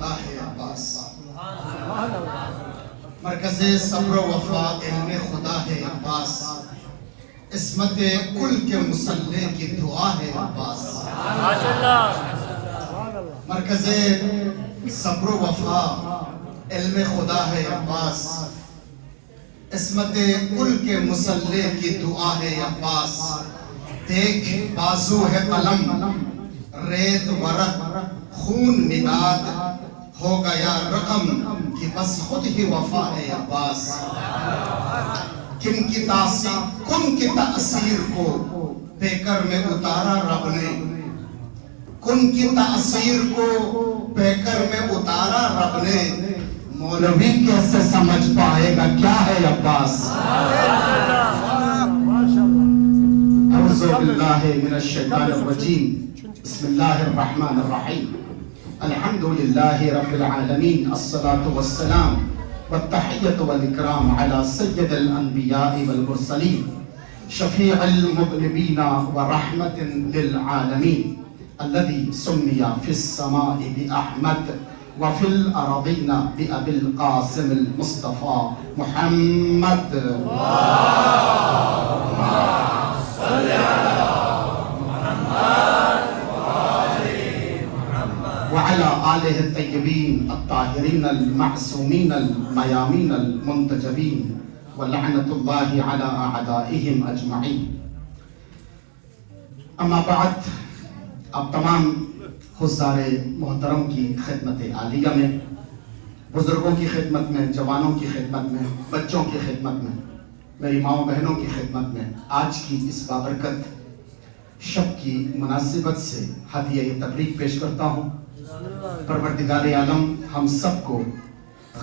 خدا ہے عباس، مرکز صبر و وفا علم خدا ہے عباس، عصمت کل کے مسلح کی دعا ہے عباس، مرکز صبر و وفا علم خدا ہے عباس، عصمت کل کے مسلح کی دعا ہے عباس، دیکھ بازو ہے قلم ریت ورق خون مداد، ہو گیا رقم کہ بس خود ہی وفا ہے عباس، کن کی تأثیر کو پیکر میں اتارا رب نے، کن کی تأثیر کو پیکر میں اتارا رب نے، مولوی کیسے سمجھ پائے گا کیا ہے عباس۔ اعوذ باللہ من الشیطان الرجیم، بسم اللہ الرحمن الرحیم، الحمدللہ رب العالمین، الصلاة والسلام والتحیت والاکرام علی سید الانبیاء والمرسلین، شفیع المذنبین ورحمت للعالمین، الذي سمي في السماء بأحمد وفي الأراضين بأبي القاسم المصطفى محمد، اللهم صل على محمد وعلى آله الطيبين الطاهرين المعصومين الميامين المنتجبين، ولعنة الله على أعدائهم أجمعين۔ اما بعد، اب تمام حضار محترم کی خدمت عالیہ میں، بزرگوں کی خدمت میں، جوانوں کی خدمت میں، بچوں کی خدمت میں، میری ماؤں بہنوں کی خدمت میں، آج کی اس بابرکت شب کی مناسبت سے ہدیہ تبریک پیش کرتا ہوں۔ پروردگار عالم ہم سب کو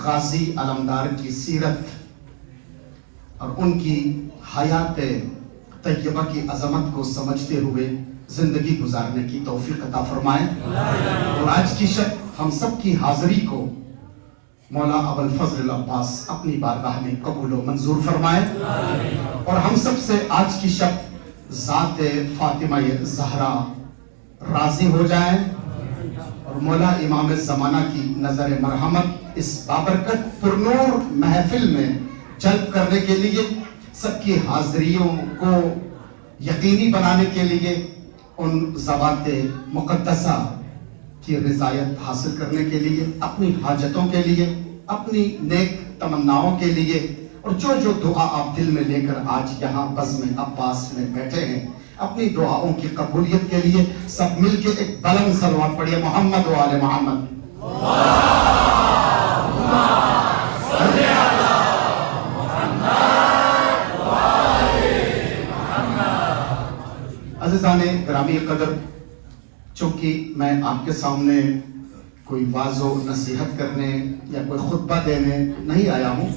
غازی علمدار کی سیرت اور ان کی حیات طیبہ کی عظمت کو سمجھتے ہوئے زندگی گزارنے کی توفیق عطا فرمائے، اور آج کی شب ہم سب کی حاضری کو مولا ابوالفضل عباس اپنی بارگاہ میں قبول و منظور فرمائے، اور ہم سب سے آج کی شب ذات فاطمہ زہرا راضی ہو جائیں، اور مولا امام زمانہ کی نظر مرحمت اس بابرکت پرنور محفل میں جلب کرنے کے لیے، سب کی حاضریوں کو یقینی بنانے کے لیے، ان ذوات مقدسہ کی رضایت حاصل کرنے کے لیے، اپنی حاجتوں کے لیے، اپنی نیک تمناؤں کے لیے، اور جو دعا آپ دل میں لے کر آج یہاں بزم عباس میں بیٹھے ہیں، اپنی دعاؤں کی قبولیت کے لیے سب مل کے ایک بلند صلوات پڑھیے، محمد و آل محمد۔ عزیزان گرامی قدر، چونکہ میں آپ کے سامنے کوئی واعظ و نصیحت کرنے یا کوئی خطبہ دینے نہیں آیا ہوں،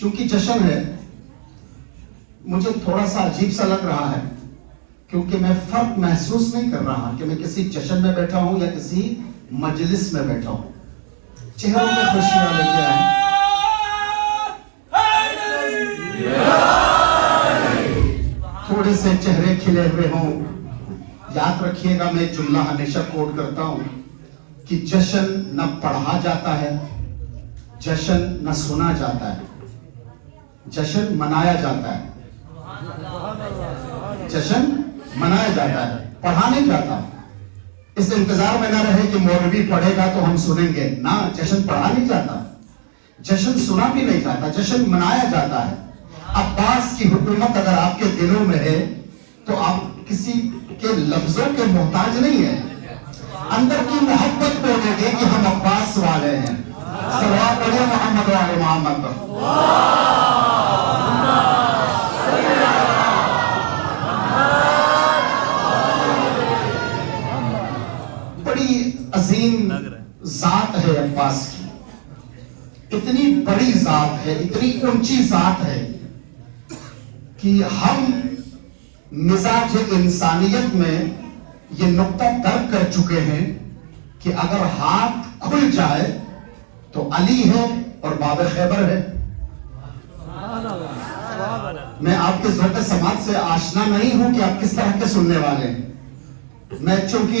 چونکہ جشن ہے، مجھے تھوڑا سا عجیب سا لگ رہا ہے، کیونکہ میں فرق محسوس نہیں کر رہا کہ میں کسی جشن میں بیٹھا ہوں یا کسی مجلس میں بیٹھا ہوں۔ چہروں میں خوشیاں لے کے آئیں، تھوڑے سے چہرے کھلے ہوئے ہوں۔ یاد رکھیے گا، میں جملہ ہمیشہ کوٹ کرتا ہوں کہ جشن نہ پڑھا جاتا ہے، جشن نہ سنا جاتا ہے، جشن منایا جاتا ہے، جشن منایا جاتا ہے، پڑھا نہیں جاتا۔ اس انتظار میں نہ رہے کہ مولوی پڑھے گا تو ہم سنیں گے، نہ، جشن پڑھا نہیں جاتا، جشن سنا بھی نہیں جاتا، جشن منایا جاتا ہے۔ عباس کی حکومت اگر آپ کے دلوں میں ہے تو آپ کسی کے لفظوں کے محتاج نہیں ہیں، اندر کی محبت بولیں گے کہ ہم عباس والے ہیں۔ صلوات پڑھیں محمد و آل محمد پر۔ بڑی عظیم ذات ہے عباس کی، اتنی بڑی ذات ہے، اتنی اونچی ذات ہے کہ ہم مزاج انسانیت میں یہ نقطہ درک کر چکے ہیں کہ اگر ہاتھ کھل جائے تو علی ہے اور باب خیبر ہے۔ میں آپ کے ذوق سماعت سے آشنا نہیں ہوں کہ آپ کس طرح کے سننے والے ہیں، میں چونکہ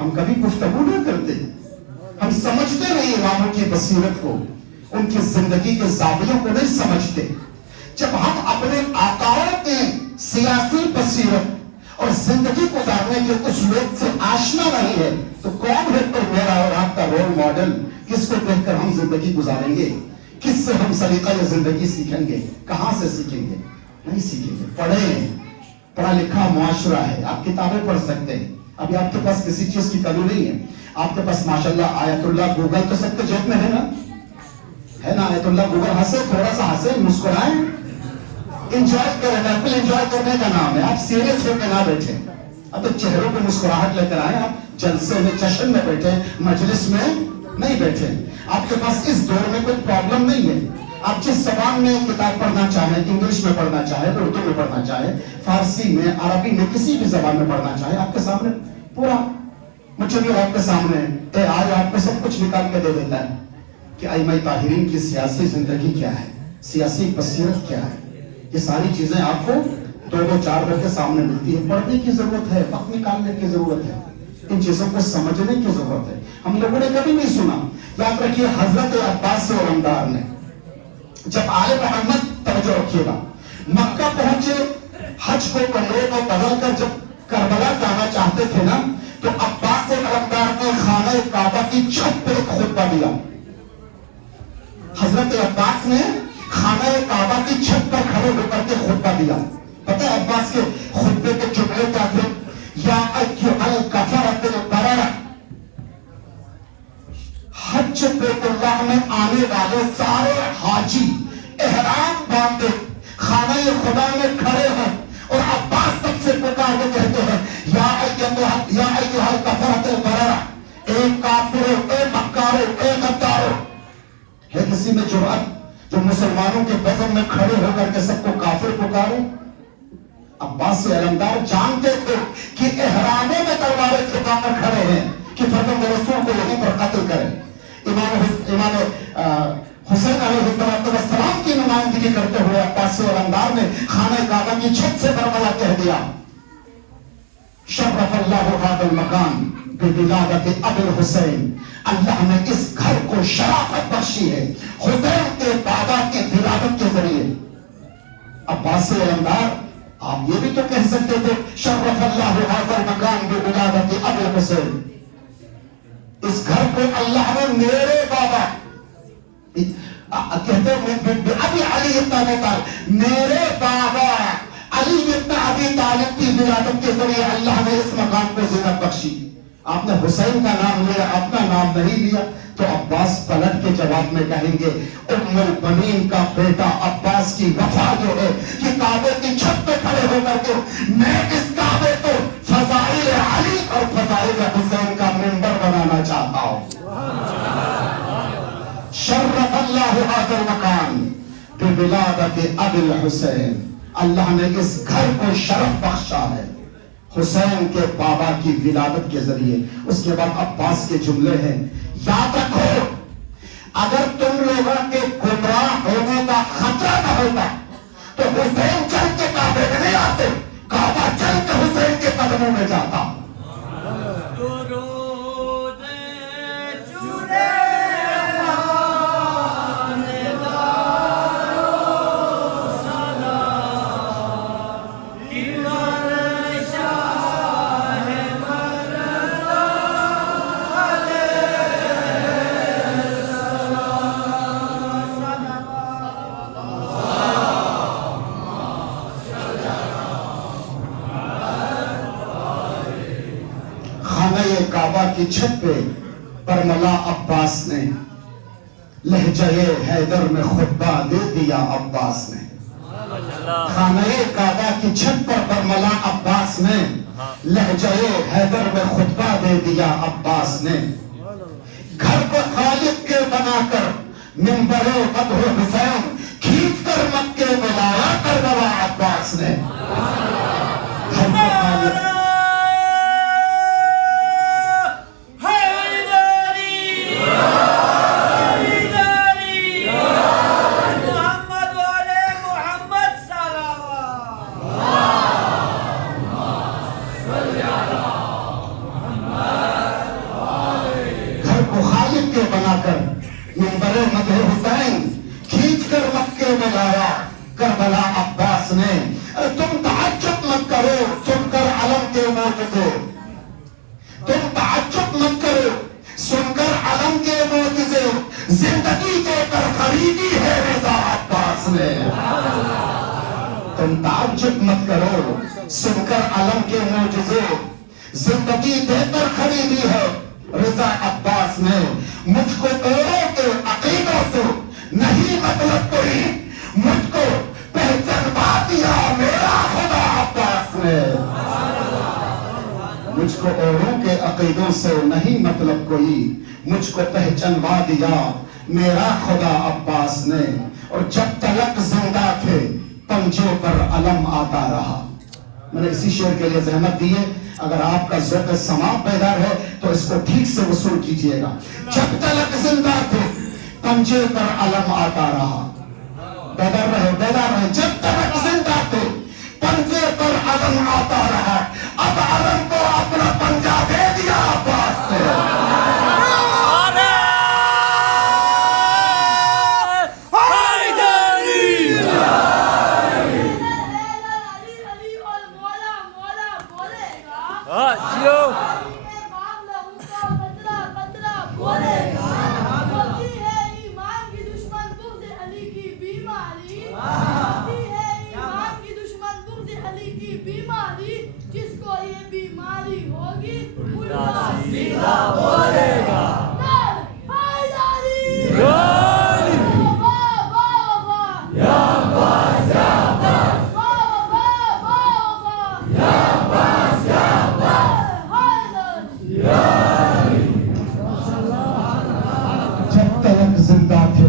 ہم کبھی گفتگو نہ کرتے, ہم سمجھتے نہیں اماموں کی بصیرت کو, ان کی زندگی کے زاویوں کو نہیں سمجھتے. جب ہم اپنے آقاؤں کی سیاسی بصیرت اور زندگی گزارنے کے اسلوب سے آشنا نہیں ہے تو کون ہے پر میرا اور آپ کا رول ماڈل؟ کس کو دیکھ کر ہم زندگی گزاریں گے؟ کس سے ہم سلیقہ زندگی سیکھیں گے؟ کہاں سے سیکھیں گے؟ نہیں سیکھیں گے. پڑھیں, پڑھا لکھا معاشرہ ہے, آپ کتابیں پڑھ سکتے ہیں. ابھی آپ کے پاس کسی چیز کی کمی نہیں ہے. آپ کے پاس ماشاءاللہ آیت اللہ گوگل تو سب کے جیب میں ہے نا, ہے نا آیت اللہ گوگل. ہنسے, تھوڑا سا ہنسے, مسکرائیں, انجوائے کریں. محفل انجوائے کرنے کا نام ہے. آپ سیریس ہو کے نہ بیٹھیں. اب تو چہروں پہ مسکراہٹ لے کر آئیں. آپ جلسے میں, جشن میں بیٹھے, مجلس میں نہیں بیٹھے. آپ کے پاس اس دور میں کوئی پرابلم نہیں ہے. آپ جس زبان میں کتاب پڑھنا چاہیں, انگلش میں پڑھنا چاہیں, اردو میں پڑھنا چاہیں, فارسی میں, عربی میں, کسی بھی زبان میں پڑھنا چاہیں, آپ کے سامنے پورا مچھلی آپ کے سامنے ہے. آج آپ کو سب کچھ نکال کے دے دیتا ہے کہ ائمہ طاہرین کی سیاسی زندگی کیا ہے, سیاسی بصیرت کیا ہے. یہ ساری چیزیں آپ کو 2-2 4 کے سامنے ملتی ہے. پڑھنے کی ضرورت ہے, وقت نکالنے کی ضرورت ہے, ان چیزوں کو سمجھنے کی ضرورت ہے. ہم لوگوں نے کبھی نہیں سنا. یاد رکھیے حضرت عباس علمدار نے جب آل محمد, توجہ رکھیے گا, مکہ پہنچے, حج کو کمرے کو بدل کر جب کربلا جانا چاہتے تھے نا, تو عباس علمدار نے خانہ کعبہ کی چھت پہ ایک خطبہ دیا. حضرت عباس نے خانہ کعبہ کی چھت پر کھڑے ہو کر کے خطبہ دیا. پتہ ہے عباس کے خطبے کے جملے کیا تھے؟ یا ایھا الکفرۃ البررہ, حج بیت اللہ میں آنے والے سارے حاجی احرام باندھے خانہ خدا میں کھڑے ہیں, اور عباس سب سے پکار کے کہتے ہیں یا ایھا الکفرۃ البررہ, اے کافرو, اے مکارو, اے غدارو. ہے کسی میں جرأت جو مسلمانوں کے بزم میں کھڑے ہو کر کے سب کو کافر پکارے؟ عباس علمدار جانتے تھے کہ احراموں میں تلواریں ٹھکا کر کھڑے ہیں کہ فرزند رسول کو یہیں پر قتل کریں. امام حسین علیہ السلام کی نمائندگی کرتے ہوئے عباس علمدار نے خانہ کعبہ کی چھت سے برملا کہہ دیا, شرف اللہ ھذا المکان بولادت ابی الحسین, اللہ نے اس گھر کو شرافت بخشی ہے حسین کے بابا کی ولادت کے ذریعے. عباس علمدار, آپ یہ بھی تو کہہ سکتے تھے شرف اللہ ھذا المکان بولادت ابی الحسین, اس گھر کو اللہ نے میرے بابا کہتے ہیں ابی علی ابن ابی طالب, میرے بابا علی ابن ابی طالب کی ولادت کے ذریعے اللہ نے اس مقام کو زینت بخشی. آپ نے حسین کا نام لیا, اپنا نام نہیں لیا. تو عباس پلٹ کے جواب میں کہیں گے ام البنین کا بیٹا عباس کی وفا جو ہے کہ کعبے کی چھت پہ کھڑے ہو کر کے میں اس کعبے کو فضائل علی اور فضائل حسین کا منبر بنانا چاہتا ہوں. شرف اللہ ھذا المکان بولادت ابی الحسین, اللہ نے اس گھر کو شرف بخشا ہے حسین کے بابا کی ولادت کے ذریعے. اس کے بعد عباس کے جملے ہیں, یاد رکھو اگر تم لوگوں کے گمراہ ہونے کا خطرہ نہ ہوتا تو حسین چل کے کعبے میں نہیں آتے, کعبہ چل کے حسین کے قدموں میں جاتا. کعبہ کی چھت پہ برملا عباس نے لہجہ حیدر میں خطبہ دے دیا. عباس نے خانہ کعبہ کی چھت پر برملا عباس نے لہجہ حیدر میں خطبہ دے دیا. عباس نے گھر کو خالق کے بنا کر منبر قدر حسین کھینچ کر مکے میں لایا کربلا. عباس نے گھر کو خالق بنا کر منبر مدح حسین کھینچ کر مکے میں لایا کربلا عباس نے. تم تعجب مت کرو سن کر علم کے معجزے, تم تعجب مت کرو سن کر علم کے معجزے, زندگی دے کر خریدی ہے رضا عباس نے. تم تعجب مت کرو سن کر علم کے معجزے, زندگی دے کر خریدی ہے رضا عباس نے. مجھ کو اوروں کے عقیدوں سے نہیں مطلب کوئی, مجھ کو پہچانوا دیا میرا خدا عباس نے. مجھ کو اوروں کے عقیدوں سے نہیں مطلب کوئی, مجھ کو پہچانوا دیا میرا خدا عباس نے. اور جب تلک زندہ تھے پنجے پر علم آتا رہا. میں نے اسی شعر کے لیے زحمت دی ہے, اگر آپ کا ذوق سماع بیدار ہے تو اس کو ٹھیک سے وصول کیجئے گا. جب تلک زندہ تھے پنجے پر علم آتا رہا. بیدار رہے, بیدار رہے. جب تلک زندہ تھے پنجے پر علم آتا رہا. اب علم کو اپنا پنجہ دے دیا عباس نے.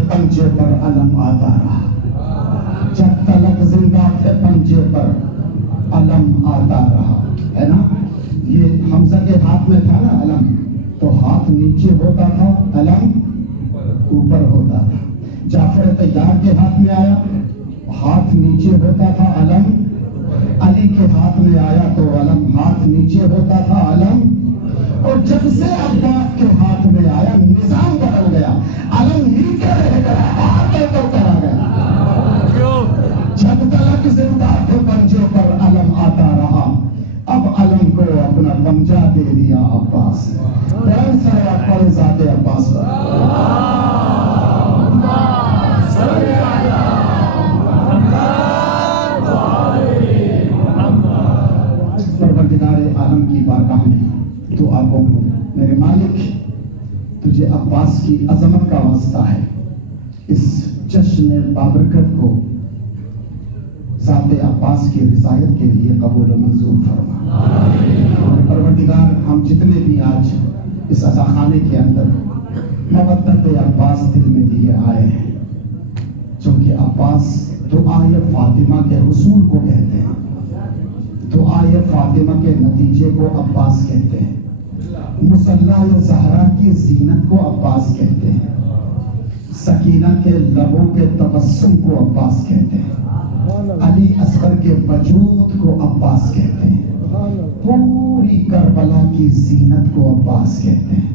پنجے پر علم آتا رہا. جب تلک زندہ تھے پنجے پر علم آتا رہا. ہے نا, یہ حمزہ کے ہاتھ میں تھا نا علم, تو ہاتھ نیچے ہوتا تھا علم اوپر ہوتا تھا. جعفر طیار کے ہاتھ میں آیا ہاتھ نیچے ہوتا تھا علم, علی کے ہاتھ میں آیا تو علم ہاتھ نیچے ہوتا تھا علم. اور جب سے عباس کے ہاتھ میں آیا نظام بدل گیا, علم نیچے رہ گیا, ہاتھ تو کرا گیا. جب تلک زندہ تھے پنجے پر علم آتا رہا, اب علم کو اپنا پنجہ دے دیا عباس نے. قرآن سارا پڑھ ذات عباس پر. پروردگار عالم کی بارگاہ میں دعا کو, میرے مالک تجھے عباس کی عظمت کا واسطہ ہے, اس جشن بابرکت کو ذات عباس کی رضایت کے لیے قبول و منظور فرما. پروردگار ہم جتنے بھی آج اس عزاخانے کے اندر مودت عباس دل میں لیے آئے ہیں, چونکہ عباس دعائے فاطمہ کے حصول کو کہتے ہیں, دعائے فاطمہ کے نتیجے کو عباس کہتے ہیں, مصلی زہرا کی زینت کو عباس کہتے ہیں, سکینہ کے لبوں کے تبسم کو عباس کہتے ہیں, علی اصغر کے وجود کو عباس کہتے ہیں, پوری کربلا کی زینت کو عباس کہتے ہیں,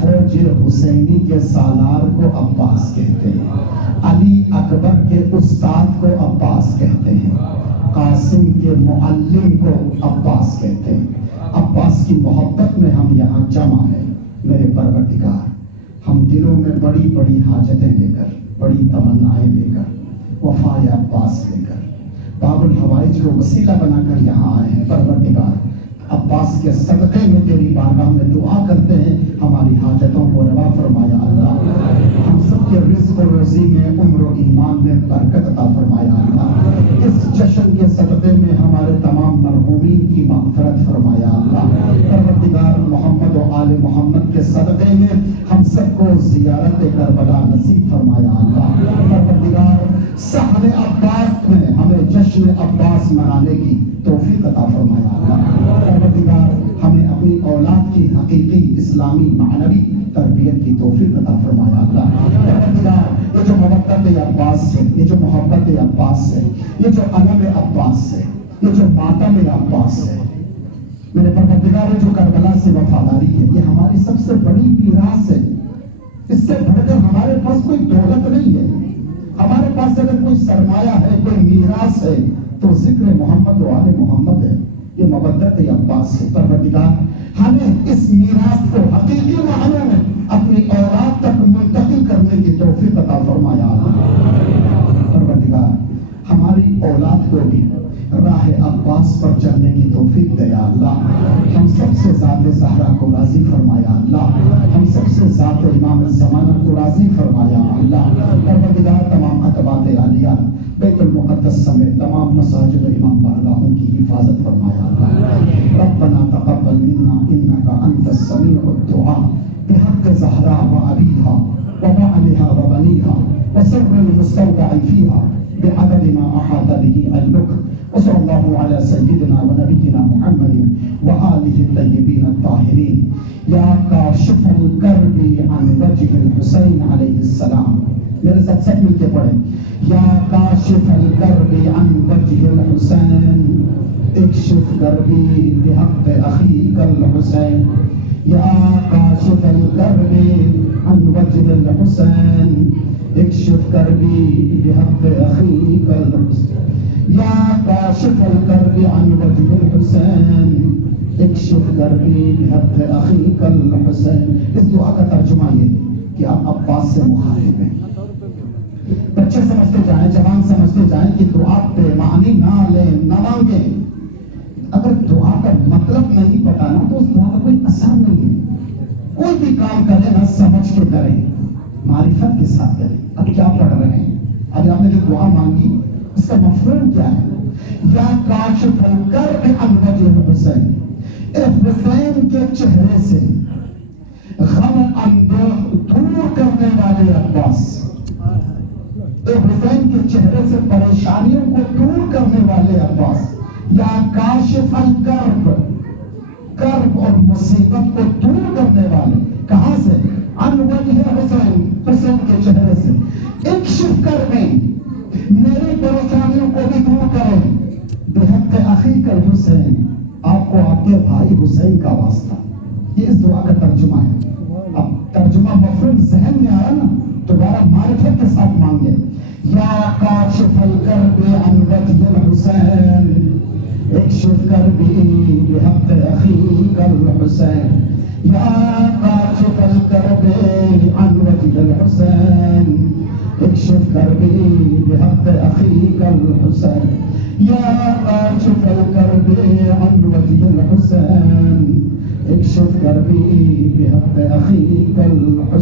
فوج حسینی کے سالار کو عباس کہتے ہیں, علی اکبر کے استاد کو عباس کہتے ہیں, قاسم کے معلم کو عباس کہتے ہیں. عباس کی محبت میں ہم یہاں جمع ہیں. میرے پروردگار ہم دلوں میں بڑی بڑی حاجتیں لے کر, بڑی تمنائیں لے کر, وفائے عباس لے کر, باب الحوائج کو وسیلہ بنا کر یہاں آئے ہیں. پروردگار عباس کے صدقے میں تیری بارگاہ میں دعا کرتے ہیں, ہماری حاجتوں کو روا فرمایا اللہ. ہم سب کے رزق و روزی میں, عمر و ایمان میں برکت عطا فرمایا اللہ. اس جشن کے صدقے میں ہمارے تمام مرحومین کی مغفرت فرمایا اللہ. پروردگار محمد و آل محمد کے صدقے میں ہم سب کو زیارت کربلا نصیب فرمایا اللہ. پروردگار صحن عباس میں ہمیں جشن عباس منانے کی توفیق عطا فرمایا اللہ. پروردگار ہمیں اپنی اولاد کی حقیقی اسلامی معنوی تربیت کی توفیق عطا فرمایا اللہ. پروردگار یہ جو محبت عباس ہے, یہ جو محبت عباس ہے, یہ جو علم عباس ہے, یہ جو ماتم عباس ہے, میرے پروردگار جو کربلا سے وفاداری ہے, یہ ہمیرا ہماری سب سے بڑی میراث ہے. اس سے کوئی میراث ہے تو ذکر محمد و آل محمد ہے، یہ مودت عباس سے۔ پروردگار ہمیں اس میراث کو حقیقی معنوں میں اپنی اولاد تک منتقل کرنے کی توفیق عطا فرمایا پروردگار، ہماری اولاد کو بھی راہ عباس پر چلنے کی توفیق دے یا اللہ۔ ہم سب سے ذات زہرا کو راضی فرمایا اللہ، ہم سب سے ذات امام الزمانہ کو راضی فرمایا اللہ۔ پروردگار تمام خطبات عالیہ، بیت المقدس سمیت تمام مساجد و امام بارگاہوں کی حفاظت فرمایا اللہ۔ ربنا تقبل منا انک انت السمیع الدعاء بحق زہرا و ابیہا و بعلہا و بنیہا و سر المستودع فیہا بعدد ما احاط به علمک، وصلی اللہ علی سیدنا و نبینا محمد و آلہ الطیبین الطاہرین۔ یا کاشف الکرب عن وجہ الحسین علیہ السلام، میرے ساتھ سب مل کے پڑھیں۔ یا کاشف الکرب عن وجہ الحسین اکشف کربی بحق اخیک الحسین۔ یا کاشف الکرب عن وجہ الحسین اکشف کربی بحق اخیک الحسین۔ یا کاشف الکرب عن وجہ الحسین اکشف کربی بحق اخیک الحسین۔ اس دعا کا ترجمہ یہ کہ آپ عباس سے مخاطب ہیں۔ بچے سمجھتے جائیں، جوان سمجھتے جائیں کہ دعا بے معنی نہ لیں، نہ مانگیں۔ اگر دعا کا مطلب نہیں پتا نا تو اس دعا کا کوئی اثر نہیں ہے۔ کوئی بھی کام کرے نا سمجھ کے کریں، معرفت کے ساتھ کریں۔ اب کیا پڑھ رہے ہیں؟ ابھی آپ نے جو دعا مانگی اس کا مفہوم کیا ہے؟ یا کاشف الکرب عن وجہ الحسین، اے حسین کے چہرے سے غم اندوہ دور کرنے والے عباس، اے حسین کے چہرے سے پریشانیوں کو دور کرنے والے عباس۔ یا کاشف الکرب، کرب اور مصیبت کو دور کرنے والے، کہاں سے؟ عن وجہ حسین، حسین کے چہرے سے۔ اکشف کریں، میری پریشانیوں کو بھی دور کریں بحق اخیک الحسین، آپ کو آپ کے بھائی حسین کا واسطہ۔ یہ اس دعا کا ترجمہ ہے۔ اب ترجمہ مفہوم ذہن میں آیا نا، دوبارہ معرفت کے ساتھ مانگے۔ یا کاشف الکرب عن وجہ الحسین اکشف کربی بحق اخیک الحسین۔ یا کاشف الکرب عن وجہ الحسین اکشف کربی بحق اخیک الحسین۔ یا کاشف الکرب عن وجہ الحسین اکشف کربی بحق اخیک الحسین۔